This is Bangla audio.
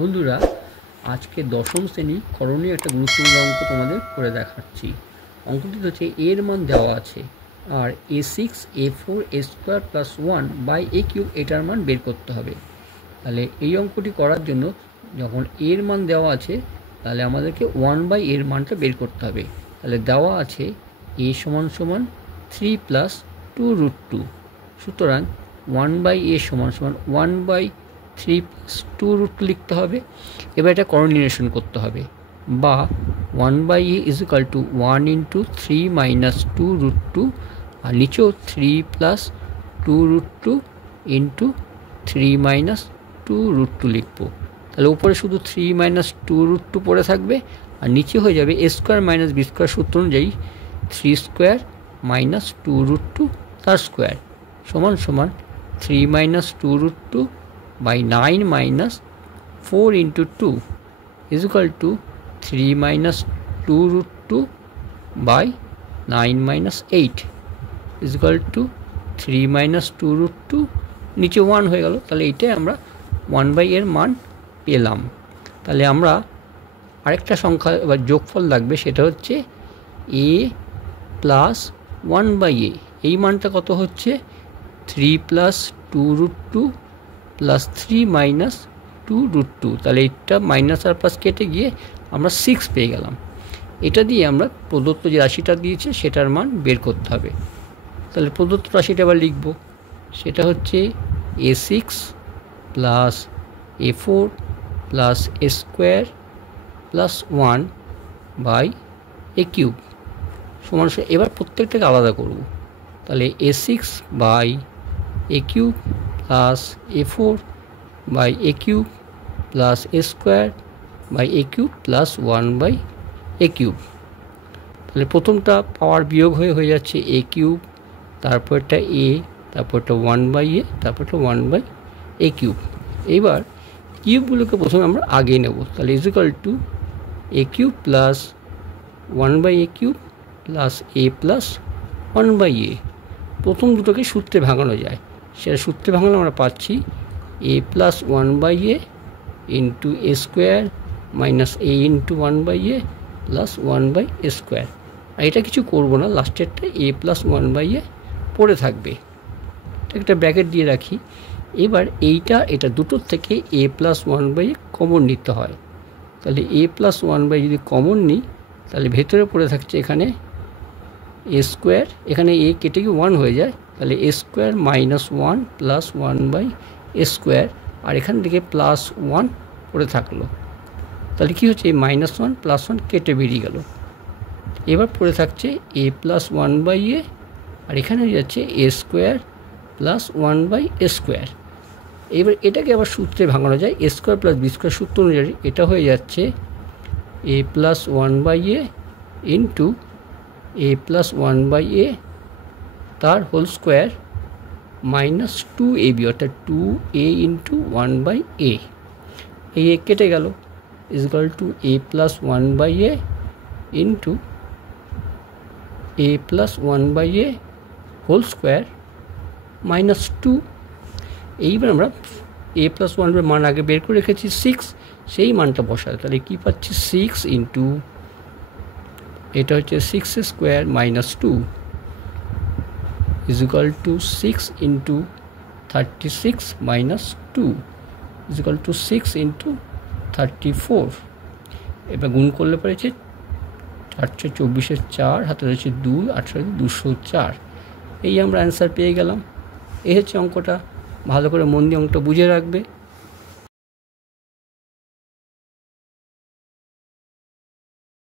বন্ধুরা, আজকে দশম শ্রেণী করণীয় একটা গুরুত্বপূর্ণ অঙ্ক তোমাদের করে দেখাচ্ছি। অঙ্কটি হচ্ছে এর মান দেওয়া আছে আর a6 a4 a square plus 1 by a cube এটার মান বের করতে হবে। তাহলে এই অঙ্কটি করার জন্য যখন এর মান দেওয়া আছে তাহলে আমাদেরকে 1 বাই এর মানটা বের করতে হবে। তাহলে দেওয়া আছে a সমান সমান 3 প্লাস 2√2, সুতরাং 1 বাই এ সমান সমান 1 বাই 3 প্লাস 2√2 লিখতে হবে। এবার এটা কোঅর্ডিনেশন করতে হবে, বা 1 by a is equal to 1 into 3 minus 2√2, আর নিচেও 3 প্লাস 2√2 ইন্টু 3 মাইনাস 2√2 লিখবো। তাহলে উপরে শুধু 3 মাইনাস 2√2 পড়ে থাকবে, আর নিচে হয়ে যাবে এ স্কোয়ার মাইনাস বি স্কোয়ার সূত্র অনুযায়ী 3 স্কোয়ার মাইনাস 2√2 তার স্কোয়ার সমান সমান 3 minus 2√2 by 9 minus 4 into 2 is equal to 3 minus 2√2 by 9 minus 8 is equal to 3 minus 2√2, নিচে 1 হয়ে গেল। তাহলে এইটাই আমরা 1 বাই এর মান পেলাম। তাহলে আমরা আরেকটা সংখ্যা এবার যোগফল লাগবে, সেটা হচ্ছে a প্লাস 1 বাই এ। এই মানটা কত হচ্ছে 3 প্লাস 2√2 প্লাস 3 মাইনাস 2√2। তাহলে এটা মাইনাস আর প্লাস কেটে গিয়ে আমরা 6 পেয়ে গেলাম। এটা দিয়ে আমরা প্রদত্ত যে রাশিটা দিয়েছে সেটার মান বের করতে হবে। তাহলে প্রদত্ত রাশিটা আবার লিখব, সেটা হচ্ছে a6 plus a4 plus a square plus 1 by A cube সমান। এবার প্রত্যেকটাকে আলাদা করব। তাহলে a6 by A cube plus a4 by A cube plus a square by A cube plus 1 by A cube. তাহলে প্রথমটা পাওয়ার বিয়োগ হয়ে যাচ্ছে এ কিউব, তারপরটা এ, তারপরটা 1 বাই এ, তারপরটা 1 বাই এ কিউব। এইবার কিউবগুলোকে প্রথমে আমরা আগে নেব। তাহলে is equal to A cube plus 1 by A cube plus A plus 1 by A. প্রথম দুটোকে সূত্রে ভাঙানো যায়, সেটা সূত্রে ভাঙালে আমরা পাচ্ছি a plus 1 by A into a square minus a into 1 by a plus 1 by A square. আর এটা কিছু করবো না, লাস্টেরটা এ প্লাস 1 বাই এ পড়ে থাকবে, একটা ব্র্যাকেট দিয়ে রাখি। এবার এটা দুটোর থেকে এ প্লাস 1 বাই এ কমন নিতে হয়। তাহলে এ প্লাস 1 বাই যদি কমন নিই তাহলে ভেতরে পড়ে থাকছে এখানে এ স্কোয়ার, এখানে এ কেটে গিয়ে 1 হয়ে যায়, তাহলে a square minus 1 plus 1 by A square, আর এখান থেকে প্লাস 1 পড়ে থাকলো। তাহলে কী হচ্ছে, এই মাইনাস 1 প্লাস 1 কেটে বেরিয়ে গেল। এবার পড়ে থাকছে এ প্লাস 1 বাই এ, আর এখানে হয়ে যাচ্ছে A square plus 1 by A square. এবার এটাকে আবার সূত্রে ভাঙানো যায়, A square plus B square সূত্র অনুযায়ী এটা হয়ে যাচ্ছে A plus 1 by A into A plus 1 by A তার হোল স্কোয়ার মাইনাস 2ab, অর্থাৎ 2a ইন্টু 1 বাই এ। এই এ কেটে গেল, is equal to a plus 1 by A into A plus 1 by a whole square minus 2। এইবার আমরা এ প্লাস 1 এর মান আগে বের করে রেখেছি 6, সেই মানটা বসাতে। তাহলে কী পাচ্ছি 6 ইন্টু, এটা হচ্ছে 6 square minus 2 is equal two 6 into 36 minus 2 is equal two 6 into 34। এবার গুণ করলে পড়েছে 424 4, হাতে রয়েছে 2, 18 204। এই আমরা অ্যান্সার পেয়ে গেলাম। এই হচ্ছে অঙ্কটা, ভালো করে মন দিয়ে অঙ্কটা বুঝে রাখবে।